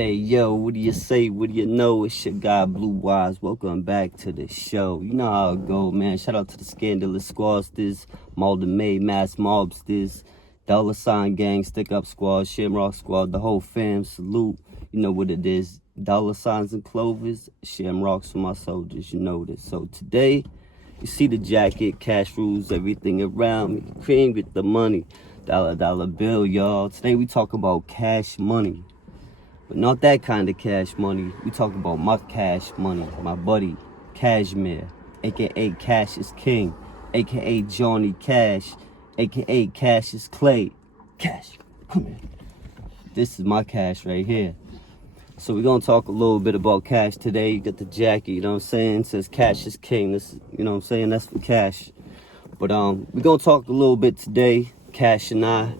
Hey, yo, what do you say? What do you know? It's your guy, Blue Wise. Welcome back to the show. You know how it go, man. Shout out to the Scandalous Squadsters, Malden May, Mass Mobsters, Dollar Sign Gang, Stick Up Squad, Shamrock Squad, the whole fam. Salute. You know what it is. Dollar Signs and Clovers, Shamrocks for my soldiers. You know this. So today, you see the jacket, cash rules, everything around me. Cream with the money. Dollar bill, y'all. Today we talk about cash money. But not that kind of cash money. We talk about my cash money. My buddy, Cashmere, a.k.a. Cash is King, a.k.a. Johnny Cash, a.k.a. Cash is Clay. Cash, come here. This is my cash right here. So we're going to talk a little bit about cash today. You got the jacket, you know what I'm saying? It says Cash is King. This, you know what I'm saying? That's for cash. But we're going to talk a little bit today, Cash and I,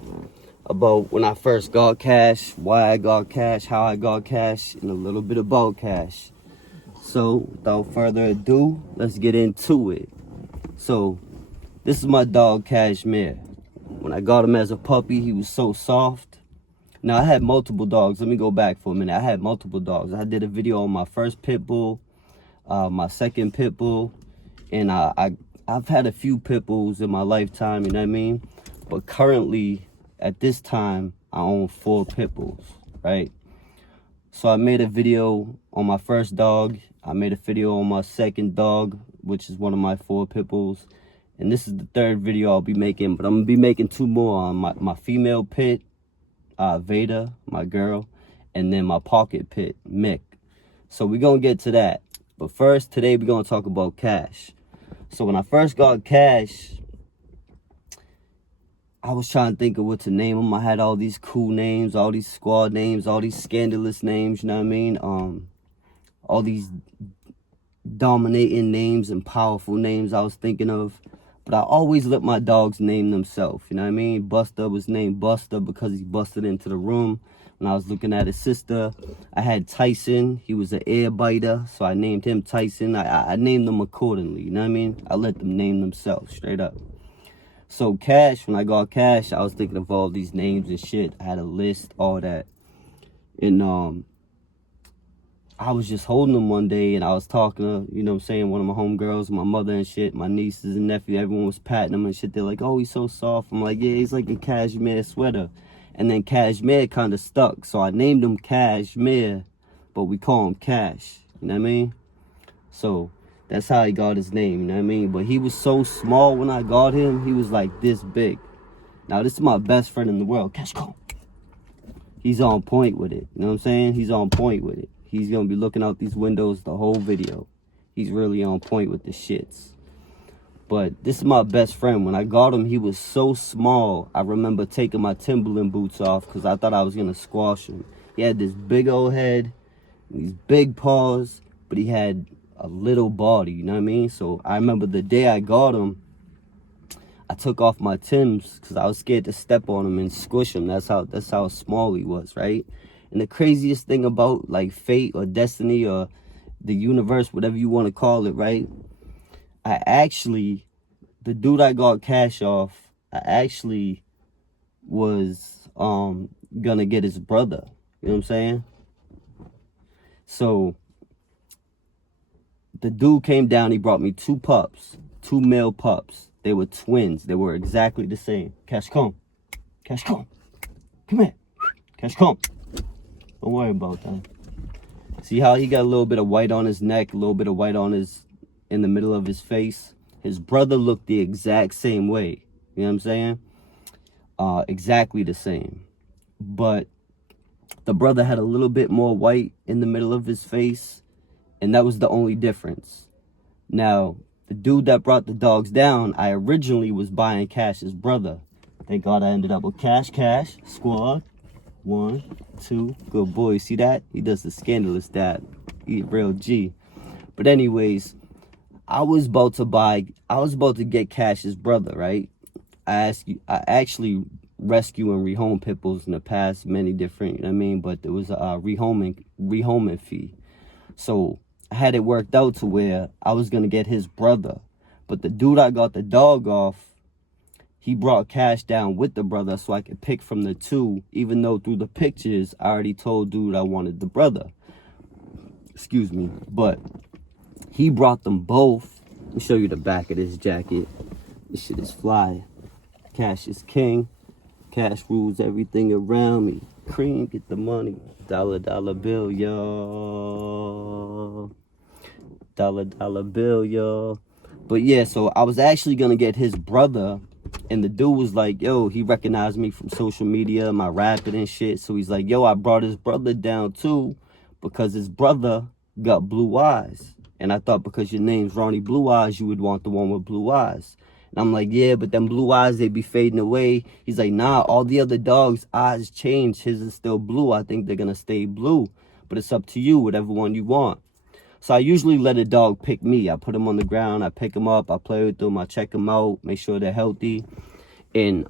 about when I first got cash, why I got cash, how I got cash, and a little bit about cash. So, without further ado, let's get into it. So, this is my dog, Cashmere. When I got him as a puppy, he was so soft. Now, I had multiple dogs. Let me go back for a minute. I had multiple dogs. I did a video on my first Pitbull, my second Pitbull, and I've had a few Pitbulls in my lifetime, you know what I mean? But currently, at this time, I own 4 Pitbulls, right? So I made a video on my first dog. I made a video on my second dog, which is one of my 4 Pitbulls. And this is the third video I'll be making, but I'm going to be making 2 more on my female pit, Veda, my girl, and then my pocket pit, Mick. So we're going to get to that. But first, today we're going to talk about cash. So when I first got cash, I was trying to think of what to name them. I had all these cool names, all these squad names, all these scandalous names, you know what I mean? All these dominating names and powerful names I was thinking of. But I always let my dogs name themselves, you know what I mean? Buster was named Buster because he busted into the room when I was looking at his sister. I had Tyson. He was an air biter, so I named him Tyson. I named them accordingly, you know what I mean? I let them name themselves, straight up. So cash, when I got cash, I was thinking of all these names and shit. I had a list, all that. And I was just holding them one day and I was talking to, you know what I'm saying, one of my homegirls, my mother and shit, my nieces and nephew, everyone was patting him and shit. They're like, oh, he's so soft. I'm like, yeah, he's like a cashmere sweater. And then Cashmere kind of stuck. So I named him Cashmere, but we call him Cash. You know what I mean? So that's how he got his name, you know what I mean? But he was so small when I got him, he was like this big. Now, this is my best friend in the world, Cash Cole. He's on point with it, you know what I'm saying? He's on point with it. He's going to be looking out these windows the whole video. He's really on point with the shits. But this is my best friend. When I got him, he was so small. I remember taking my Timberland boots off because I thought I was going to squash him. He had this big old head, these big paws, but he had a little body, you know what I mean? So I remember the day I got him, I took off my Timbs because I was scared to step on him and squish him. That's how small he was, right? And the craziest thing about like fate or destiny or the universe, whatever you want to call it, right? The dude I got cash off, I actually was gonna get his brother. You know what I'm saying? So the dude came down, he brought me 2 pups, 2 male pups. They were twins. They were exactly the same. Cash, come. Cash, come. Come here. Cash, come. Don't worry about that. See how he got a little bit of white on his neck, a little bit of white on in the middle of his face? His brother looked the exact same way. You know what I'm saying? Exactly the same. But the brother had a little bit more white in the middle of his face. And that was the only difference. Now, the dude that brought the dogs down, I originally was buying Cash's brother. Thank God I ended up with Cash, squad. 1, 2, good boy. See that? He does the scandalous dad. He a real G. But anyways, I was about to get Cash's brother, right? I actually rescue and rehome pit bulls in the past, many different, you know what I mean? But there was a rehoming fee. So I had it worked out to where I was going to get his brother. But the dude I got the dog off, he brought Cash down with the brother so I could pick from the two, even though through the pictures, I already told dude I wanted the brother. Excuse me. But he brought them both. Let me show you the back of this jacket. This shit is fly. Cash is king. Cash rules everything around me. Cream, get the money. Dollar bill, y'all. Dollar bill, y'all. But yeah, so I was actually gonna get his brother, and the dude was like, yo, he recognized me from social media, my rapping and shit. So he's like, yo, I brought his brother down too, because his brother got blue eyes. And I thought because your name's Ronnie Blue Eyes, you would want the one with blue eyes. And I'm like, yeah, but them blue eyes, they be fading away. He's like, nah, all the other dogs' eyes change. His is still blue. I think they're gonna stay blue. But it's up to you, whatever one you want. So I usually let a dog pick me. I put them on the ground, I pick them up, I play with them, I check them out, make sure they're healthy. And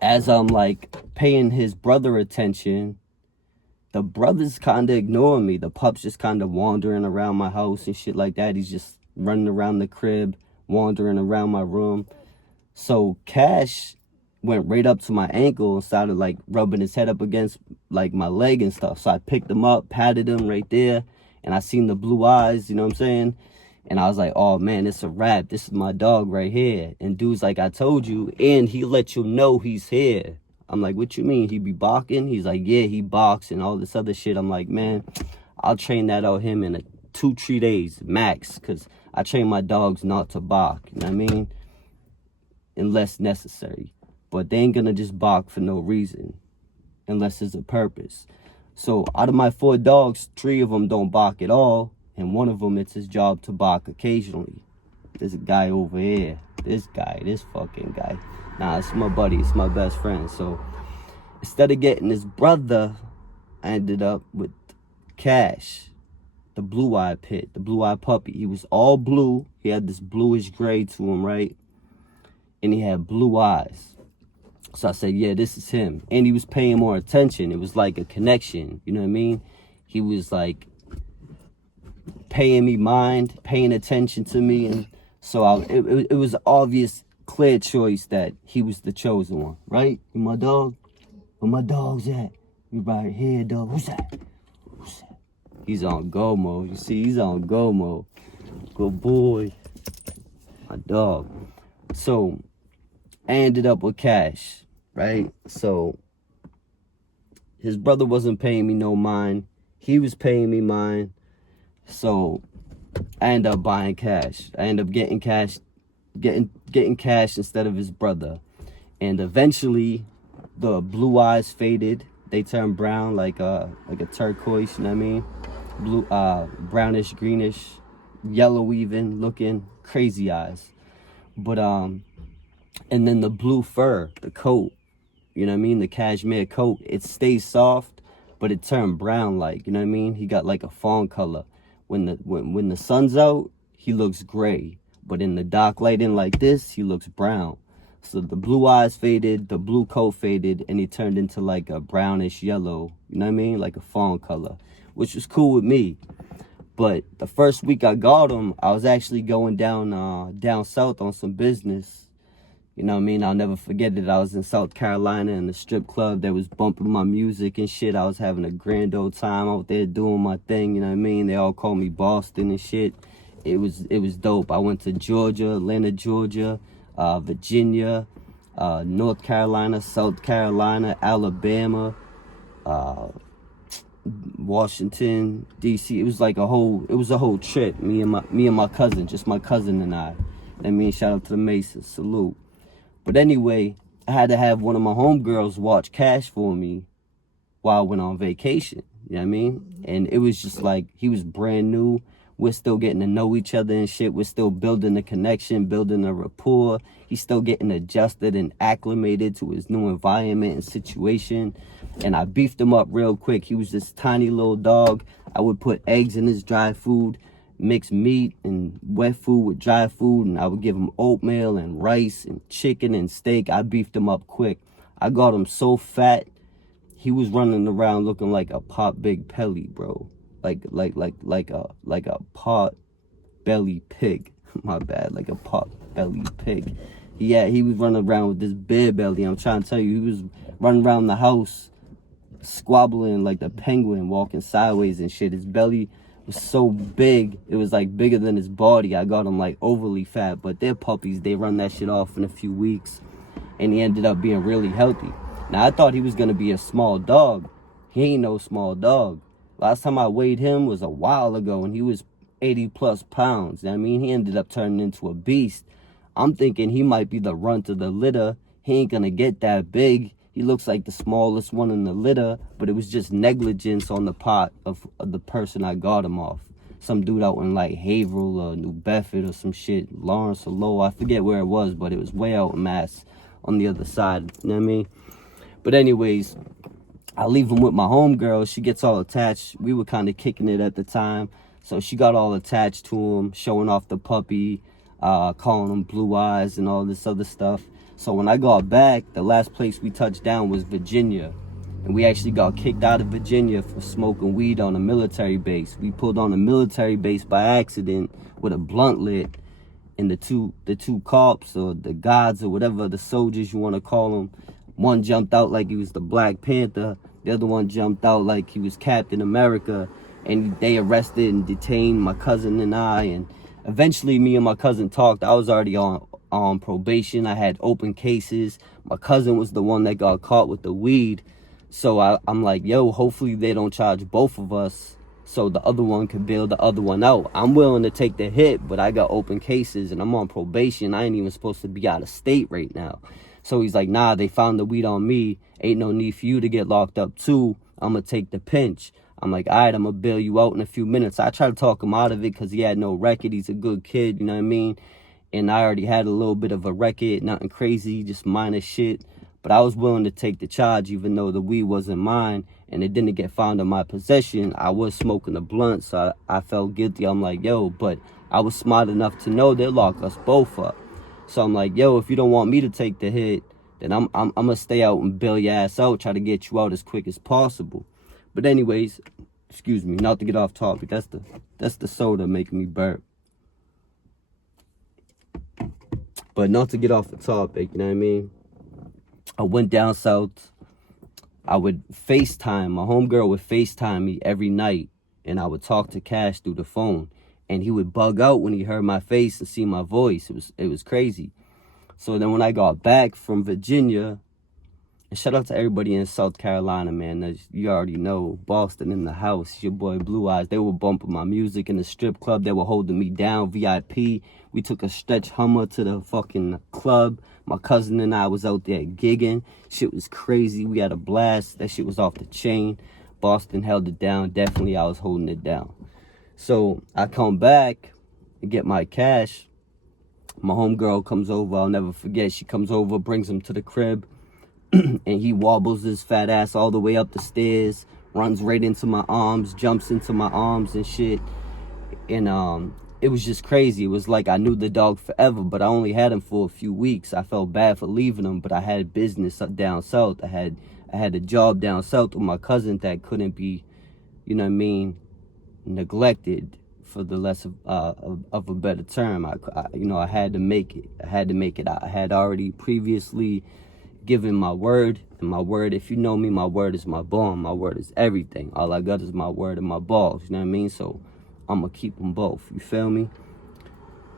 as I'm like paying his brother attention, the brother's kind of ignoring me. The pup's just kind of wandering around my house and shit like that. He's just running around the crib, wandering around my room. So Cash went right up to my ankle and started like rubbing his head up against like my leg and stuff. So I picked him up, patted him right there. And I seen the blue eyes, you know what I'm saying? And I was like, oh man, it's a wrap. This is my dog right here. And dude's like, I told you. And he let you know he's here. I'm like, what you mean? He be barking? He's like, yeah, he barks and all this other shit. I'm like, man, I'll train that out him in 2-3 days max. Because I train my dogs not to bark. You know what I mean? Unless necessary. But they ain't going to just bark for no reason. Unless there's a purpose. So out of my 4 dogs, 3 of them don't bark at all. And one of them, it's his job to bark occasionally. There's a guy over here. This fucking guy. Nah, it's my buddy. It's my best friend. So instead of getting his brother, I ended up with Cash. The blue-eyed pit. The blue-eyed puppy. He was all blue. He had this bluish gray to him, right? And he had blue eyes. So I said, yeah, this is him. And he was paying more attention. It was like a connection. You know what I mean? He was like paying me mind, paying attention to me. And so it was an obvious, clear choice that he was the chosen one, right? You my dog? Where my dog's at? You right here, dog. Who's that? Who's that? He's on go mode. You see, he's on go mode. Good boy. My dog. So I ended up with Cash. Right? So his brother wasn't paying me no mind. He was paying me mine. So I ended up buying Cash. I ended up getting Cash instead of his brother. And eventually the blue eyes faded. They turned brown like a turquoise, you know what I mean? Blue brownish, greenish, yellow even looking, crazy eyes. But and then the blue fur, the coat, you know what I mean? The cashmere coat, it stays soft, but it turned brown like, you know what I mean? He got like a fawn color. When the sun's out, he looks gray. But in the dark lighting like this, he looks brown. So the blue eyes faded, the blue coat faded, and he turned into like a brownish yellow, you know what I mean? Like a fawn color, which was cool with me. But the first week I got him, I was actually going down south on some business. You know what I mean? I'll never forget it. I was in South Carolina in the strip club that was bumping my music and shit. I was having a grand old time out there doing my thing, you know what I mean? They all called me Boston and shit. It was dope. I went to Georgia, Atlanta, Georgia, Virginia, North Carolina, South Carolina, Alabama, Washington, DC. It was like a whole trip. Me and my cousin, just my cousin and I. I mean, shout out to the Masons, salute. But anyway, I had to have one of my homegirls watch Cash for me while I went on vacation. You know what I mean? And it was just like, he was brand new. We're still getting to know each other and shit. We're still building a connection, building a rapport. He's still getting adjusted and acclimated to his new environment and situation. And I beefed him up real quick. He was this tiny little dog. I would put eggs in his dry food, mix meat and wet food with dry food, and I would give him oatmeal and rice and chicken and steak. I beefed him up quick. I got him so fat, he was running around looking like a pot big pelly, bro. Like a pot belly pig. My bad, like a pot belly pig. He was running around with this bear belly. I'm trying to tell you, he was running around the house squabbling like the penguin, walking sideways and shit. His belly was so big, it was like bigger than his body. I got him like overly fat, but they're puppies. They run that shit off in a few weeks, and he ended up being really healthy. Now, I thought he was gonna be a small dog. He ain't no small dog. Last time I weighed him was a while ago, and he was 80 plus pounds. I mean, he ended up turning into a beast. I'm thinking he might be the runt of the litter. He ain't gonna get that big. He looks like the smallest one in the litter, but it was just negligence on the part of the person I got him off. Some dude out in like Haverhill or New Bedford or some shit, Lawrence or Lowell, I forget where it was, but it was way out in Mass on the other side, you know what I mean? But anyways, I leave him with my homegirl. She gets all attached. We were kind of kicking it at the time, so she got all attached to him, showing off the puppy, calling him Blue Eyes and all this other stuff. So when I got back, the last place we touched down was Virginia. And we actually got kicked out of Virginia for smoking weed on a military base. We pulled on a military base by accident with a blunt lit. And the two cops or the guards or whatever, the soldiers you want to call them, one jumped out like he was the Black Panther. The other one jumped out like he was Captain America. And they arrested and detained my cousin and I. And eventually me and my cousin talked. I was already on probation. I had open cases. My cousin was the one that got caught with the weed. So I'm like, yo, hopefully they don't charge both of us so the other one could bail the other one out. I'm willing to take the hit, but I got open cases and I'm on probation. I ain't even supposed to be out of state right now. So he's like, nah, they found the weed on me. Ain't no need for you to get locked up too. I'm going to take the pinch. I'm like, all right, I'm going to bail you out in a few minutes. I tried to talk him out of it because he had no record. He's a good kid, you know what I mean? And I already had a little bit of a record, nothing crazy, just minor shit. But I was willing to take the charge even though the weed wasn't mine and it didn't get found in my possession. I was smoking a blunt, so I felt guilty. I'm like, yo, but I was smart enough to know they'll lock us both up. So I'm like, yo, if you don't want me to take the hit, then I'm going to stay out and bail your ass out, try to get you out as quick as possible. But anyways, excuse me, not to get off topic. That's the soda making me burp. But not to get off the topic, you know what I mean? I went down south. I would FaceTime. My homegirl would FaceTime me every night. And I would talk to Cash through the phone. And he would bug out when he heard my face and see my voice. It was crazy. So then when I got back from Virginia, and shout out to everybody in South Carolina, man. As you already know, Boston in the house. Your boy Blue Eyes. They were bumping my music in the strip club. They were holding me down, VIP. We took a stretch Hummer to the fucking club. My cousin and I was out there gigging. Shit was crazy. We had a blast. That shit was off the chain. Boston held it down. Definitely, I was holding it down. So I come back and get my cash. My homegirl comes over. I'll never forget. She comes over, brings him to the crib. And he wobbles his fat ass all the way up the stairs, runs right into my arms, jumps into my arms and shit. And it was just crazy. It was like I knew the dog forever, but I only had him for a few weeks. I felt bad for leaving him, but I had business down south. I had a job down south with my cousin that couldn't be, you know what I mean, neglected, for the less of a better term. I had to make it. I had already previously given my word, and my word, if you know me, my word is my bond. My word is everything. All I got is my word and my balls, you know what I mean? So I'm gonna keep them both, you feel me?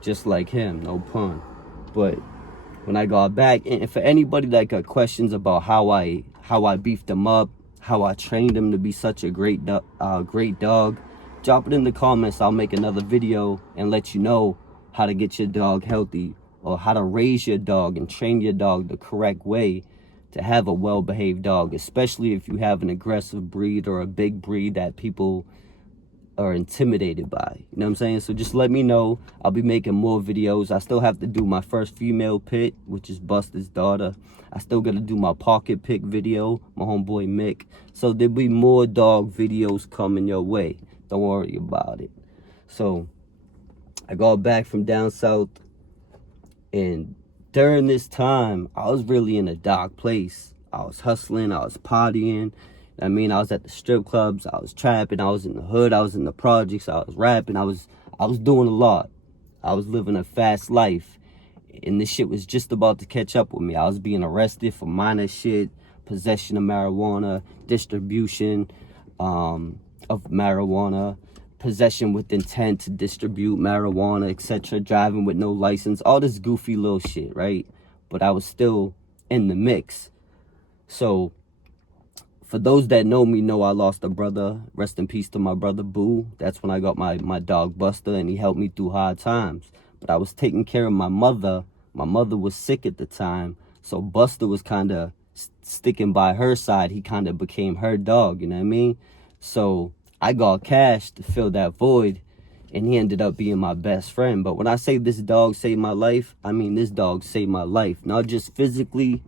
Just like him, no pun. But when I got back, and for anybody that got questions about how I beefed him up, how I trained him to be such a great dog, drop it in the comments. I'll make another video and let you know how to get your dog healthy, or how to raise your dog and train your dog the correct way to have a well-behaved dog, especially if you have an aggressive breed or a big breed that people are intimidated by. You know what I'm saying? So just let me know. I'll be making more videos. I still have to do my first female pit, which is Buster's daughter. I still got to do my pocket pick video, my homeboy Mick. So there'll be more dog videos coming your way. Don't worry about it. So I got back from down south, and during this time, I was really in a dark place. I was hustling, I was partying. I mean, I was at the strip clubs, I was trapping, I was in the hood, I was in the projects, I was rapping, I was doing a lot. I was living a fast life. And this shit was just about to catch up with me. I was being arrested for minor shit, possession of marijuana, distribution of marijuana, possession with intent to distribute marijuana, etc., driving with no license, all this goofy little shit, right? But I was still in the mix. So for those that know me know I lost a brother. Rest in peace to my brother Boo. That's when I got my dog Buster, and he helped me through hard times. But I was taking care of my mother. My mother was sick at the time, so Buster was kind of sticking by her side. He kind of became her dog, you know what I mean? So I got Cash to fill that void, and he ended up being my best friend. But when I say this dog saved my life, I mean this dog saved my life. Not just physically,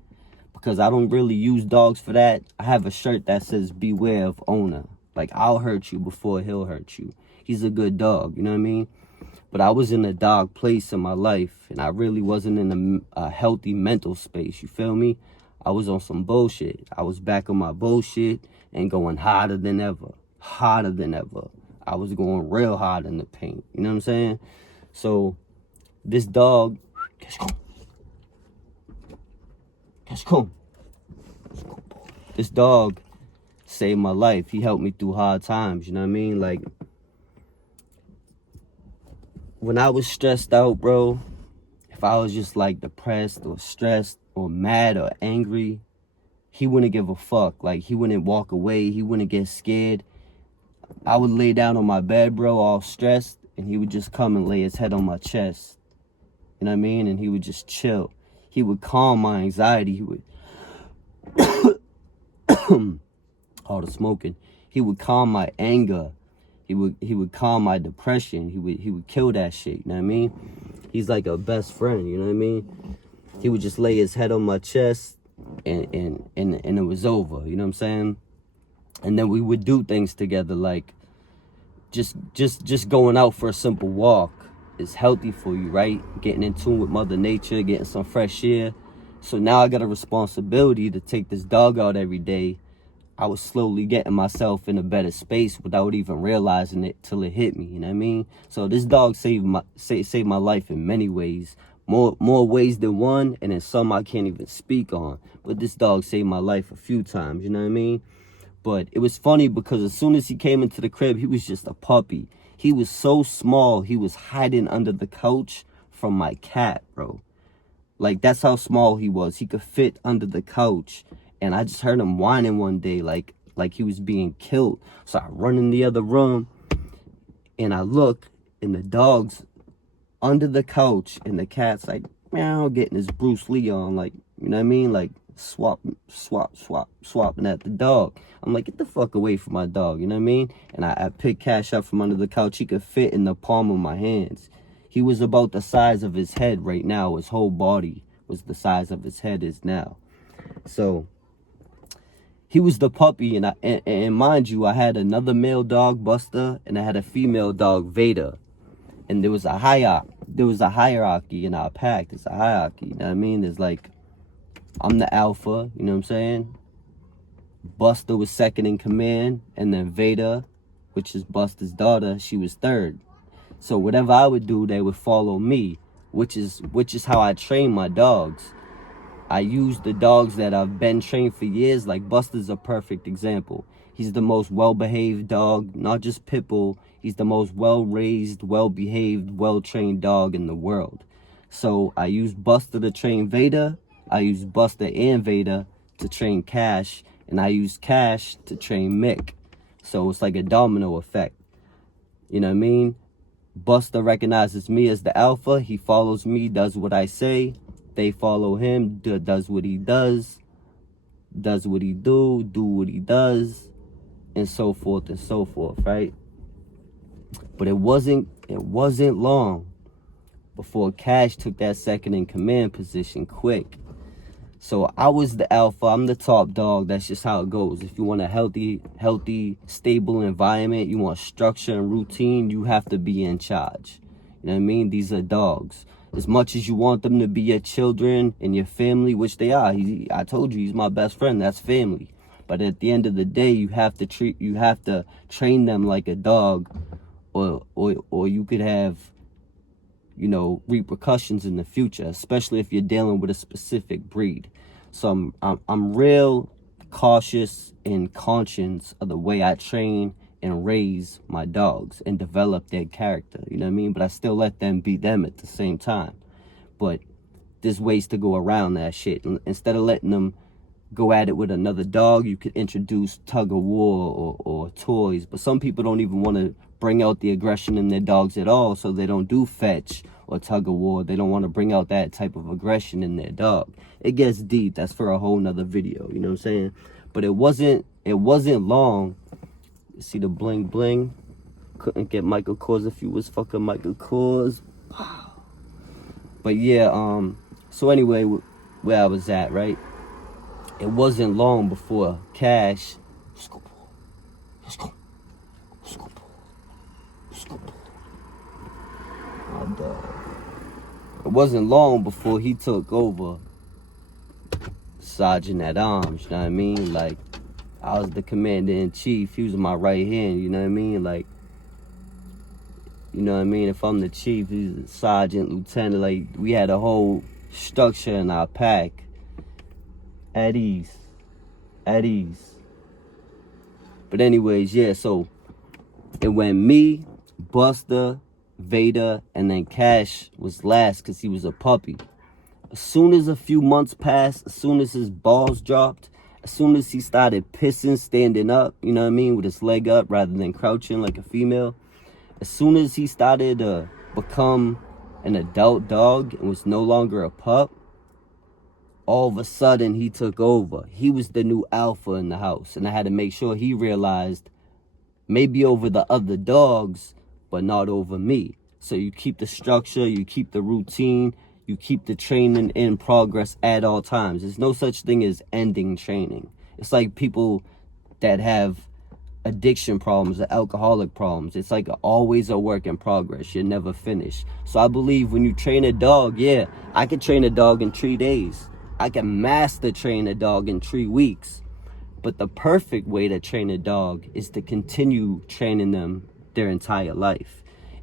because I don't really use dogs for that. I have a shirt that says beware of owner. Like, I'll hurt you before he'll hurt you. He's a good dog, you know what I mean? But I was in a dark place in my life, and I really wasn't in a healthy mental space, you feel me? I was on some bullshit. I was back on my bullshit and going harder than ever. Harder than ever. I was going real hard in the paint, you know what I'm saying? So this dog, this dog saved my life. He helped me through hard times, you know what I mean? Like, when I was stressed out, bro, if I was just like depressed or stressed or mad or angry, he wouldn't give a fuck. Like, he wouldn't walk away. He wouldn't get scared. I would lay down on my bed, bro, all stressed, and he would just come and lay his head on my chest. You know what I mean? And he would just chill. He would calm my anxiety. He would all the smoking. He would calm my anger. He would calm my depression. He would kill that shit, you know what I mean? He's like a best friend, you know what I mean? He would just lay his head on my chest and it was over, you know what I'm saying? And then we would do things together, like just going out for a simple walk is healthy for you, right? Getting in tune with Mother Nature, getting some fresh air. So now I got a responsibility to take this dog out every day. I was slowly getting myself in a better space without even realizing it till it hit me, you know what I mean? So this dog saved my life in many ways. More ways than one, and then some I can't even speak on. But this dog saved my life a few times, you know what I mean? But it was funny because as soon as he came into the crib, he was just a puppy. He was so small, he was hiding under the couch from my cat, bro. Like, that's how small he was. He could fit under the couch. And I just heard him whining one day like he was being killed. So I run in the other room, and I look, and the dog's under the couch, and the cat's like, meow, getting his Bruce Lee on, like, you know what I mean? Like, swapping at the dog. I'm like, get the fuck away from my dog, you know what I mean? And I picked Cash up from under the couch. He could fit in the palm of my hands. He was about the size of his head right now. His whole body was the size of his head is now. So he was the puppy, and mind you, I had another male dog, Buster, and I had a female dog, Veda. And there was a hierarchy in our pack. There's a hierarchy, you know what I mean? There's like, I'm the alpha, you know what I'm saying? Buster was second in command, and then Veda, which is Buster's daughter, she was third. So whatever I would do, they would follow me, which is how I train my dogs. I use the dogs that I've been trained for years. Like, Buster's a perfect example. He's the most well-behaved dog, not just Pitbull. He's the most well-raised, well-behaved, well-trained dog in the world. So I use Buster to train Veda. I use Buster and Veda to train Cash. And I use Cash to train Mick. So it's like a domino effect. You know what I mean? Buster recognizes me as the alpha. He follows me, does what I say. They follow him, does what he does what he do what he does, and so forth, right? But it wasn't long before Cash took that second in command position quick. So I was the alpha, I'm the top dog. That's just how it goes. If you want a healthy, stable environment, you want structure and routine, you have to be in charge. You know what I mean? These are dogs. As much as you want them to be your children and your family, which they are. I told you, he's my best friend. That's family. But at the end of the day, you have to train them like a dog, or you could have you know, repercussions in the future, especially if you're dealing with a specific breed. So I'm real cautious and conscious of the way I train and raise my dogs and develop their character, you know what I mean? But I still let them be them at the same time. But there's ways to go around that shit. Instead of letting them go at it with another dog, you could introduce tug of war or toys. But some people don't even want to bring out the aggression in their dogs at all, so they don't do fetch or tug of war. They don't want to bring out that type of aggression in their dog. It gets deep. That's for a whole nother video, you know what I'm saying? But it wasn't long. You see the bling bling? Couldn't get Michael Kors if you was fucking Michael Kors. But yeah, so anyway, where I was at, right? It wasn't long before Cash, my dog. It wasn't long before he took over Sergeant at Arms, you know what I mean? Like, I was the commander-in-chief, he was my right hand, you know what I mean? Like, you know what I mean? If I'm the chief, he's a sergeant, lieutenant, like, we had a whole structure in our pack. At ease. But anyways, yeah, so it went me, Buster, Vader, and then Cash was last because he was a puppy. As soon as a few months passed, as soon as his balls dropped, as soon as he started pissing, standing up, you know what I mean, with his leg up rather than crouching like a female, as soon as he started to become an adult dog and was no longer a pup, all of a sudden he took over. He was the new alpha in the house, and I had to make sure he realized maybe over the other dogs, but not over me. So you keep the structure, you keep the routine, you keep the training in progress at all times. There's no such thing as ending training. It's like people that have addiction problems or alcoholic problems. It's like always a work in progress. You're never finished. So I believe when you train a dog, yeah, I could train a dog in 3 days. I can master train a dog in 3 weeks. But the perfect way to train a dog is to continue training them their entire life.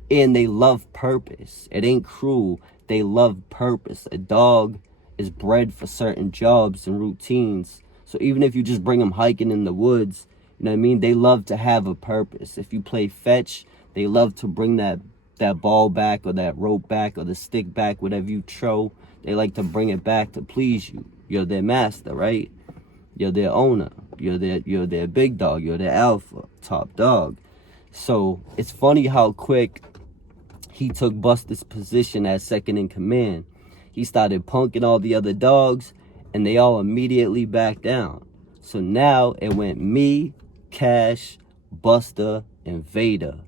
And they love purpose. It ain't cruel. They love purpose. A dog is bred for certain jobs and routines. So even if you just bring them hiking in the woods, you know what I mean? They love to have a purpose. If you play fetch, they love to bring that ball back or that rope back or the stick back, whatever you throw. They like to bring it back to please you. You're their master, right? You're their owner. You're their big dog. You're their alpha, top dog. So it's funny how quick he took Buster's position as second in command. He started punking all the other dogs, and they all immediately backed down. So now it went me, Cash, Buster, and Vader.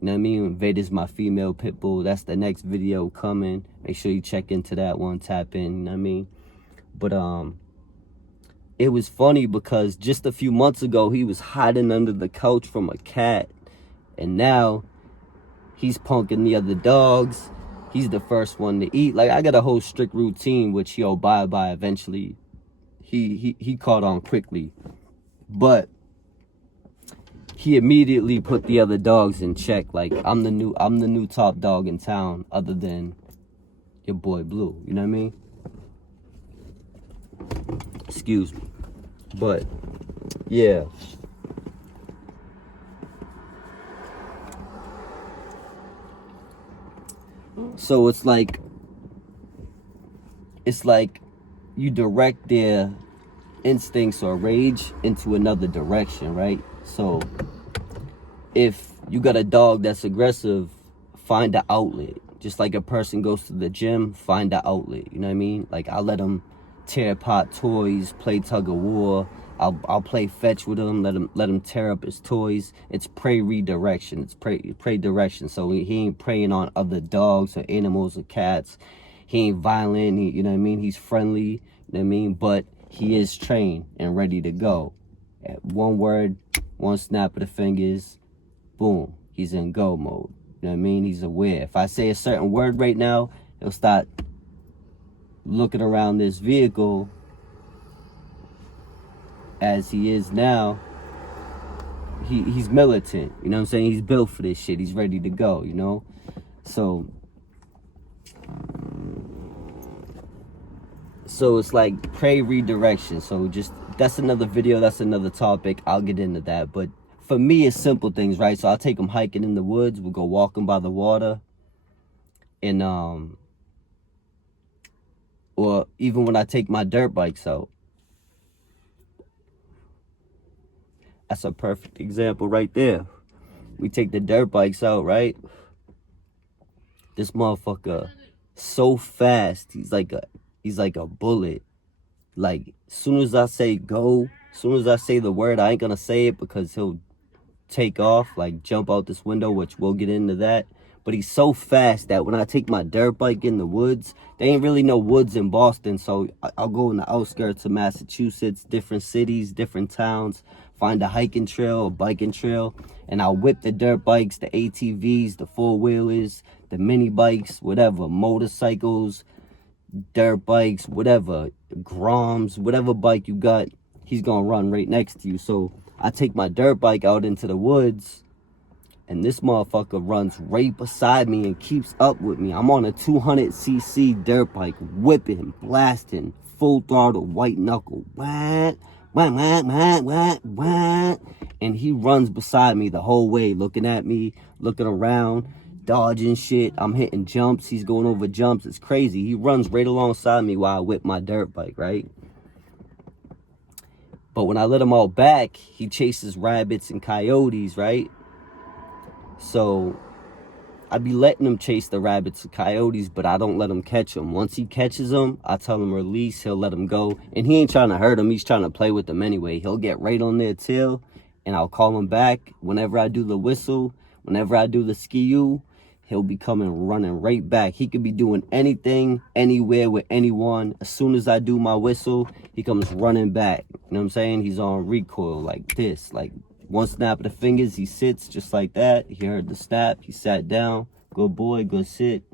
You know what I mean? Vader's my female Pitbull. That's the next video coming. Make sure you check into that one, tap in, you know what I mean? But it was funny because just a few months ago, he was hiding under the couch from a cat. And now he's punking the other dogs. He's the first one to eat. Like, I got a whole strict routine, which he'll abide by eventually. He caught on quickly. But he immediately put the other dogs in check. Like, I'm the new top dog in town, other than your boy Blue. You know what I mean? Excuse me. But yeah. So it's like you direct their instincts or rage into another direction, right? So if you got a dog that's aggressive, find an outlet. Just like a person goes to the gym, find an outlet. You know what I mean? Like, I let them tear apart toys, play tug of war. I'll play fetch with him, let him tear up his toys. It's prey redirection. It's prey direction. So he ain't preying on other dogs or animals or cats. He ain't violent. You know what I mean? He's friendly. You know what I mean? But he is trained and ready to go. At one word, one snap of the fingers, boom, he's in go mode. You know what I mean? He's aware. If I say a certain word right now, he'll start looking around this vehicle as he is now. He's militant, you know what I'm saying? He's built for this shit. He's ready to go, you know? So So it's like prey redirection. So just, that's another video, that's another topic. I'll get into that. But for me, it's simple things, right? So I'll take them hiking in the woods. We'll go walking by the water. And or even when I take my dirt bikes out. That's a perfect example right there. We take the dirt bikes out, right? This motherfucker so fast. He's like a bullet. Like, soon as I say go, soon as I say the word, I ain't gonna say it because he'll take off, like jump out this window, which we'll get into that. But he's so fast that when I take my dirt bike in the woods, there ain't really no woods in Boston, so I'll go in the outskirts of Massachusetts, different cities, different towns, find a hiking trail, a biking trail, and I'll whip the dirt bikes, the ATVs, the four-wheelers, the mini bikes, whatever, motorcycles, dirt bikes, whatever, Groms, whatever bike you got, he's gonna run right next to you. So I take my dirt bike out into the woods, and this motherfucker runs right beside me and keeps up with me. I'm on a 200cc dirt bike, whipping, blasting, full throttle, white knuckle, wah, wah, wah, wah, wah, wah. And he runs beside me the whole way, looking at me, looking around, dodging shit. I'm hitting jumps, he's going over jumps. It's crazy. He runs right alongside me while I whip my dirt bike, right? But when I let him out back, he chases rabbits and coyotes, right? So I be letting him chase the rabbits and coyotes, but I don't let him catch them. Once he catches them, I tell him release, he'll let him go. And he ain't trying to hurt him, he's trying to play with them anyway. He'll get right on their tail, and I'll call him back. Whenever I do the whistle, whenever I do the ski-oo, he'll be coming running right back. He could be doing anything, anywhere, with anyone. As soon as I do my whistle, he comes running back. You know what I'm saying? He's on recoil like this. Like, one snap of the fingers, he sits just like that. He heard the snap, he sat down. Good boy, good sit.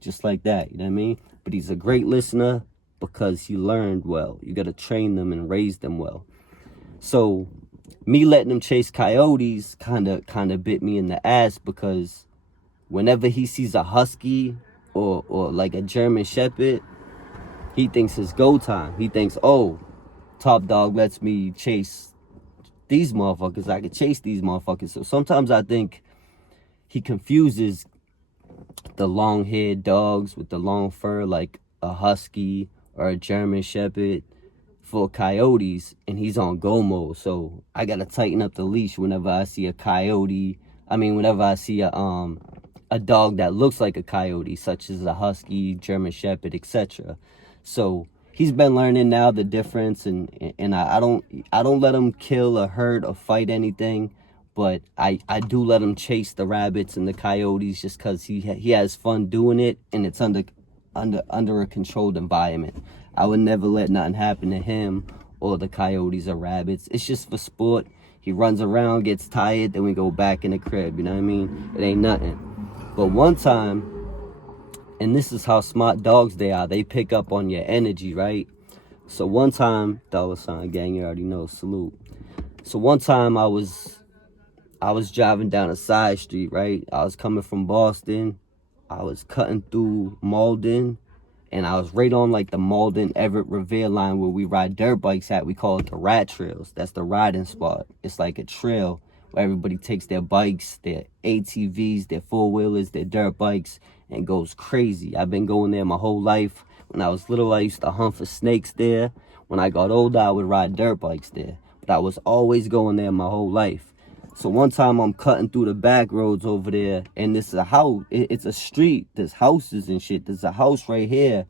Just like that, you know what I mean? But he's a great listener because he learned well. You got to train them and raise them well. So me letting him chase coyotes kind of bit me in the ass, because whenever he sees a husky or like a German shepherd, he thinks it's go time. He thinks, oh, Top Dog lets me chase these motherfuckers, I could chase these motherfuckers. So sometimes I think he confuses the long-haired dogs with the long fur, like a husky or a German shepherd, for coyotes, and he's on go mode. So I gotta tighten up the leash whenever I see a coyote. Whenever I see a dog that looks like a coyote, such as a husky, German shepherd, etc. So he's been learning now the difference, and I don't let him kill or hurt or fight anything, but I do let him chase the rabbits and the coyotes just because he has fun doing it, and it's under a controlled environment. I would never let nothing happen to him or the coyotes or rabbits. It's just for sport. He runs around, gets tired, then we go back in the crib, you know what I mean? It ain't nothing. But one time, and this is how smart dogs they are, they pick up on your energy, right? So one time, $ gang, you already know, salute. So one time I was driving down a side street, right? I was coming from Boston. I was cutting through Malden, and I was right on like the Malden Everett Revere line where we ride dirt bikes at. We call it the rat trails. That's the riding spot. It's like a trail where everybody takes their bikes, their ATVs, their four-wheelers, their dirt bikes, and goes crazy. I've been going there my whole life. When I was little, I used to hunt for snakes there. When I got older, I would ride dirt bikes there. But I was always going there my whole life. So one time I'm cutting through the back roads over there, and this is a house. It's a street. There's houses and shit. There's a house right here,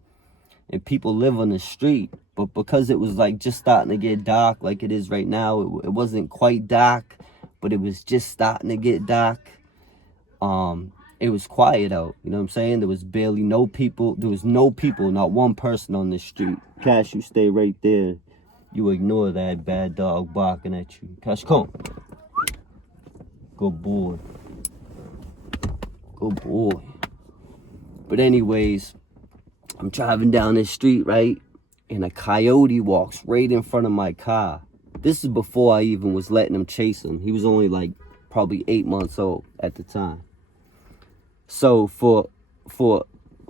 and people live on the street. But because it was like just starting to get dark like it is right now, it wasn't quite dark, but it was just starting to get dark. It was quiet out, you know what I'm saying? There was barely no people. There was no people, not one person on the street. Cash, you stay right there. You ignore that bad dog barking at you. Cash, come. Good boy. Good boy. But anyways, I'm driving down this street, right? And a coyote walks right in front of my car. This is before I even was letting him chase him. He was only like probably 8 months old at the time. So for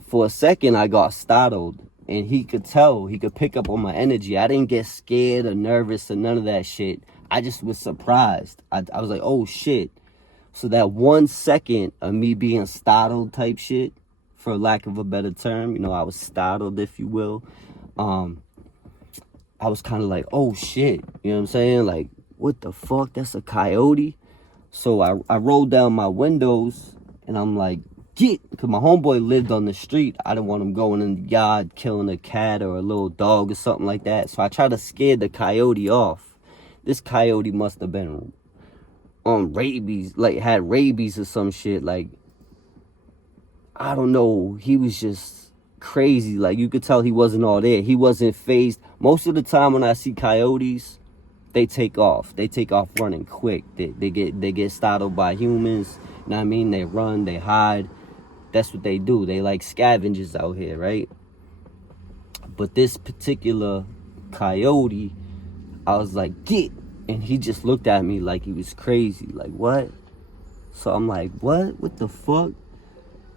for a second, I got startled. And he could tell, he could pick up on my energy. I didn't get scared or nervous or none of that shit. I just was surprised. I was like, oh shit. So that 1 second of me being startled type shit, for lack of a better term, you know, I was startled, if you will. I was kind of like, oh shit. You know what I'm saying? Like, what the fuck? That's a coyote? So I rolled down my windows and I'm like, because my homeboy lived on the street. I didn't want him going in the yard, killing a cat or a little dog or something like that. So I tried to scare the coyote off. This coyote must have been on rabies, like had rabies or some shit. Like, I don't know. He was just crazy. Like, you could tell he wasn't all there. He wasn't phased. Most of the time when I see coyotes, they take off. They take off running quick. They get startled by humans. You know what I mean? They run, they hide. That's what they do. They like scavengers out here, right? But this particular coyote, I was like, get. And he just looked at me like he was crazy. Like, what? So I'm like, what? What the fuck?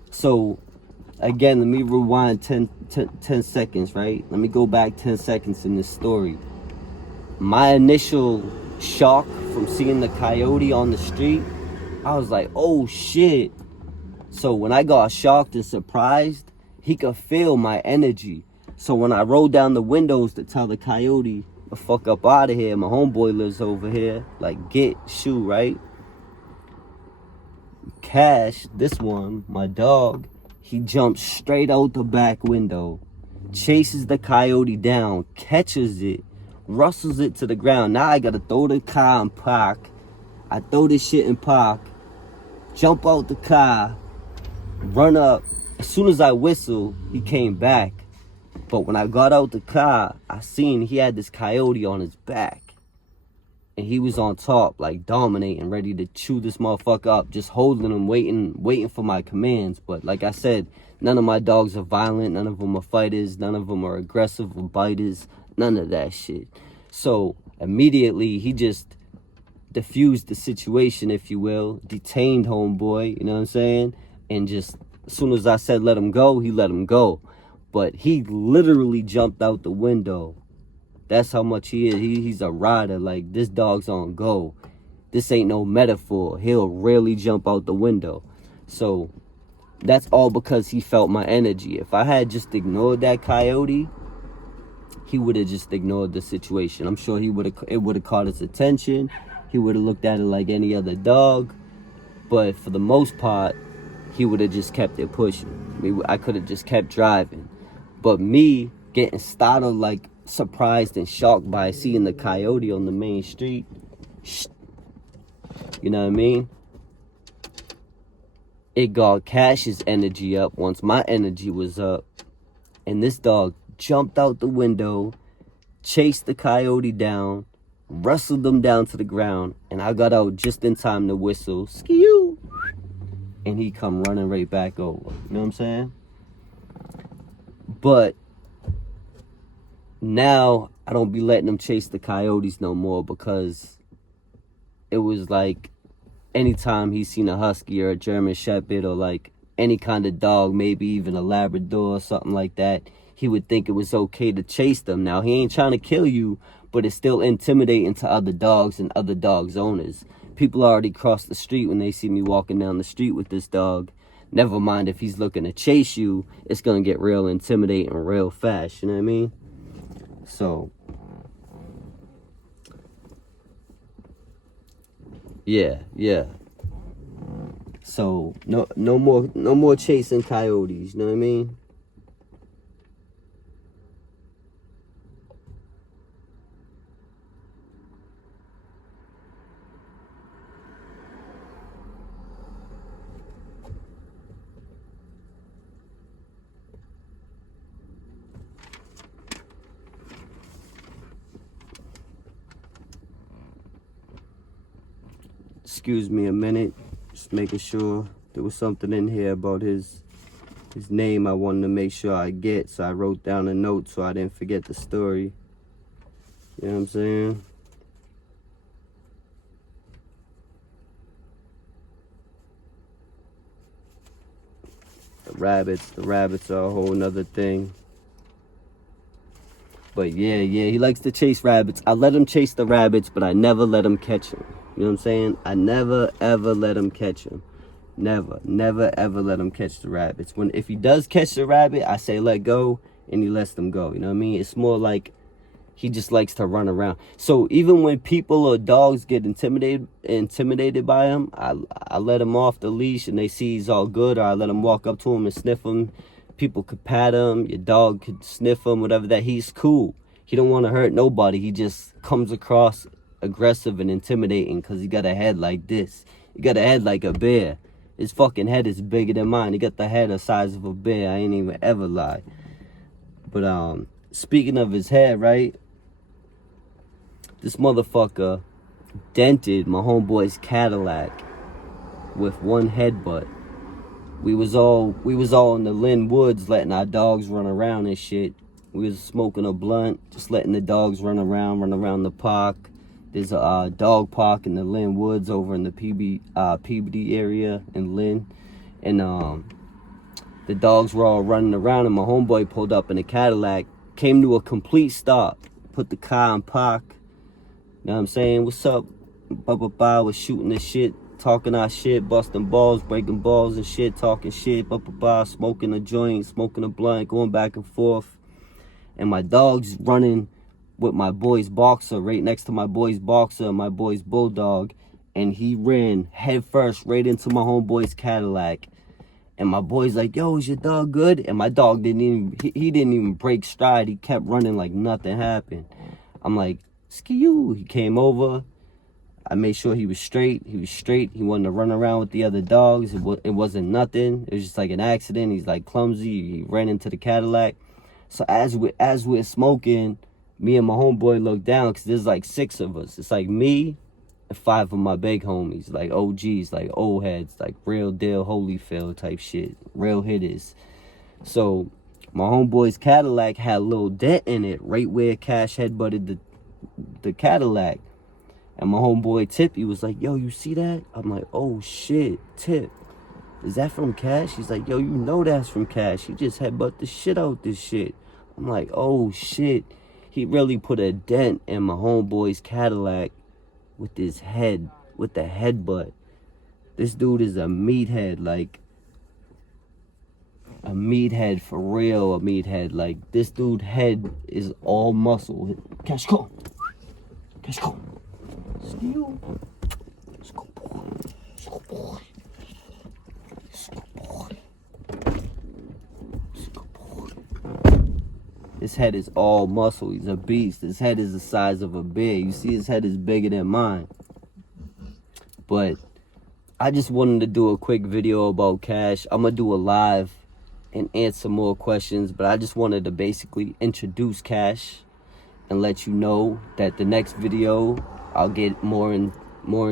So, again, let me rewind 10 seconds, right? Let me go back 10 seconds in this story. My initial shock from seeing the coyote on the street, I was like, oh shit. So when I got shocked and surprised, he could feel my energy. So when I rolled down the windows to tell the coyote the fuck up out of here, my homeboy lives over here, like, get, shoe, right? Cash, this one, my dog, he jumps straight out the back window, chases the coyote down, catches it, rustles it to the ground. Now I gotta throw the car in park. I throw this shit in park, jump out the car, run up. As soon as I whistle, he came back. But when I got out the car, I seen he had this coyote on his back. And he was on top, like dominating, ready to chew this motherfucker up, just holding him, waiting for my commands. But like I said, none of my dogs are violent, none of them are fighters, none of them are aggressive or biters, none of that shit. So immediately he just diffused the situation, if you will, detained homeboy, you know what I'm saying? And just, as soon as I said let him go, he let him go. But he literally jumped out the window. That's how much he is. He's a rider. Like, this dog's on go. This ain't no metaphor. He'll rarely jump out the window. So that's all because he felt my energy. If I had just ignored that coyote, he would have just ignored the situation. I'm sure it would have caught his attention. He would have looked at it like any other dog. But for the most part, he would have just kept it pushing. I could have just kept driving. But me getting startled, like surprised and shocked by seeing the coyote on the main street, you know what I mean? It got Cash's energy up once my energy was up. And this dog jumped out the window, chased the coyote down, wrestled them down to the ground, and I got out just in time to whistle, skew, and he come running right back over. You know what I'm saying? But now I don't be letting them chase the coyotes no more, because it was like anytime he's seen a husky or a German shepherd or like any kind of dog, maybe even a Labrador or something like that, he would think it was okay to chase them. Now, he ain't trying to kill you, but it's still intimidating to other dogs and other dogs' owners. People already cross the street when they see me walking down the street with this dog. Never mind if he's looking to chase you, it's going to get real intimidating real fast, you know what I mean? So, yeah. So, no more chasing coyotes, you know what I mean? Excuse me a minute, just making sure there was something in here about his name I wanted to make sure I get, so I wrote down a note so I didn't forget the story. You know what I'm saying? rabbits. The rabbits are a whole nother thing. But yeah, he likes to chase rabbits. I let him chase the rabbits, but I never let him catch him. You know what I'm saying? I never, ever let him catch him. Never, ever let him catch the rabbits. If he does catch the rabbit, I say let go, and he lets them go. You know what I mean? It's more like he just likes to run around. So even when people or dogs get intimidated by him, I let him off the leash and they see he's all good, or I let him walk up to him and sniff him. People could pat him, your dog could sniff him, whatever that. He's cool. He don't want to hurt nobody. He just comes across aggressive and intimidating because he got a head like this. He got a head like a bear. His fucking head is bigger than mine. He got the head the size of a bear. I ain't even ever lie. But speaking of his head, right? This motherfucker dented my homeboy's Cadillac with one headbutt. We was all in the Lynn Woods letting our dogs run around and shit. We was smoking a blunt, just letting the dogs run around the park. There's a dog park in the Lynn Woods over in the Peabody area in Lynn. And the dogs were all running around, and my homeboy pulled up in a Cadillac, came to a complete stop, put the car in park. You know what I'm saying? What's up? Ba was shooting the shit, talking our shit, busting balls, breaking balls and shit, talking shit, smoking a joint, smoking a blunt, going back and forth. And my dog's running with my boy's boxer, right next to my boy's boxer and my boy's bulldog. And he ran head first right into my homeboy's Cadillac. And my boy's like, yo, is your dog good? And my dog didn't even break stride. He kept running like nothing happened. I'm like, ski-you. He came over. I made sure he was straight. He wanted to run around with the other dogs. It wasn't nothing. It was just like an accident. He's like clumsy. He ran into the Cadillac. So as we're smoking, me and my homeboy look down because there's like 6 of us. It's like me and 5 of my big homies, like OGs, like old heads, like real deal Holyfield type shit, real hitters. So my homeboy's Cadillac had a little dent in it right where Cash headbutted the Cadillac. And my homeboy Tip, he was like, yo, you see that? I'm like, oh shit, Tip, is that from Cash? He's like, yo, you know that's from Cash. He just headbutt the shit out this shit. I'm like, oh shit. He really put a dent in my homeboy's Cadillac with his head, with the headbutt. This dude is a meathead, like a meathead for real, a meathead. Like this dude's head is all muscle. Cash, go. Cash, go. Steal. Let's go, boy. Let's go, boy. Let's go, boy. Let's go, boy. His head is all muscle. He's a beast. His head is the size of a bear. You see, his head is bigger than mine. But I just wanted to do a quick video about Cash. I'm going to do a live and answer more questions. But I just wanted to basically introduce Cash and let you know that the next video, I'll get more in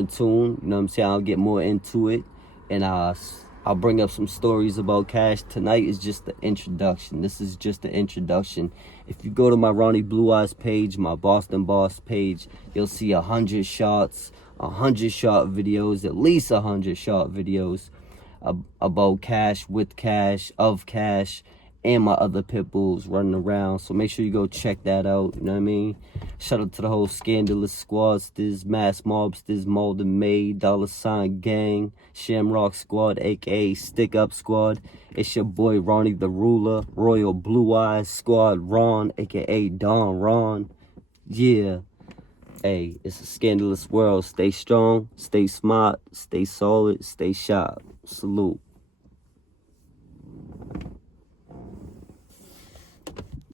tune. You know what I'm saying? I'll get more into it. And I'll bring up some stories about Cash. Tonight is just the introduction. This is just the introduction. If you go to my Ronnie Blue Eyes page, my Boston Boss page, you'll see 100 shots, 100 short videos, at least 100 short videos about Cash, with Cash, of Cash, and my other pit bulls running around. So make sure you go check that out. You know what I mean? Shout out to the whole Scandalous Squad, Stiz, Mass Mobs, Stiz, Mold and Made, $sign Gang, Shamrock Squad, aka Stick Up Squad. It's your boy Ronnie the Ruler, Royal Blue Eyes Squad, Ron, aka Don Ron. Yeah. Hey, it's a scandalous world. Stay strong, stay smart, stay solid, stay sharp. Salute.